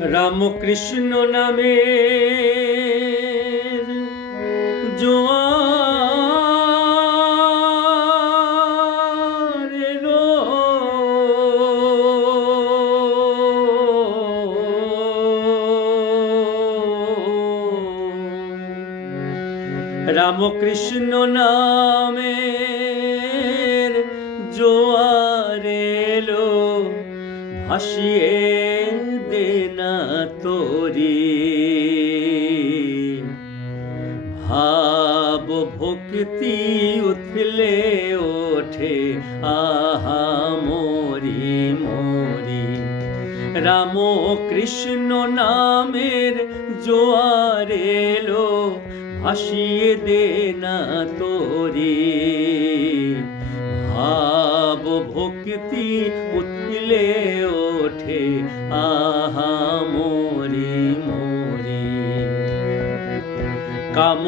রামকৃষ্ণ নামের জোয়ার এলো, রামকৃষ্ণ নামের জোয়ার এলো, ভাসিয়ে দে না তোরি। ভাব ভক্তি উথলে ওঠে আহা মরি মরি। রাম কৃষ্ণ নামের জোয়ার এলো, ভাসিয়ে দে না তোরি। ভাব ভক্তি উথলে ওঠে আহা মরি মরি। কাম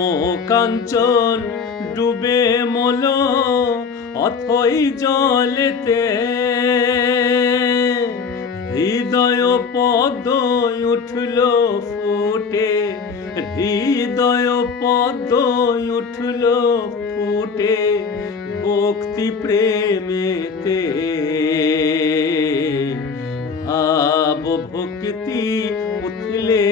কাঞ্চন ডুবে মল অথই জলেতে, হৃদয় পদ উঠল ফুটে, হৃদয় পদ উঠল ফুটে ভক্তি প্রেমেতে। ভাব ভক্তি উঠলে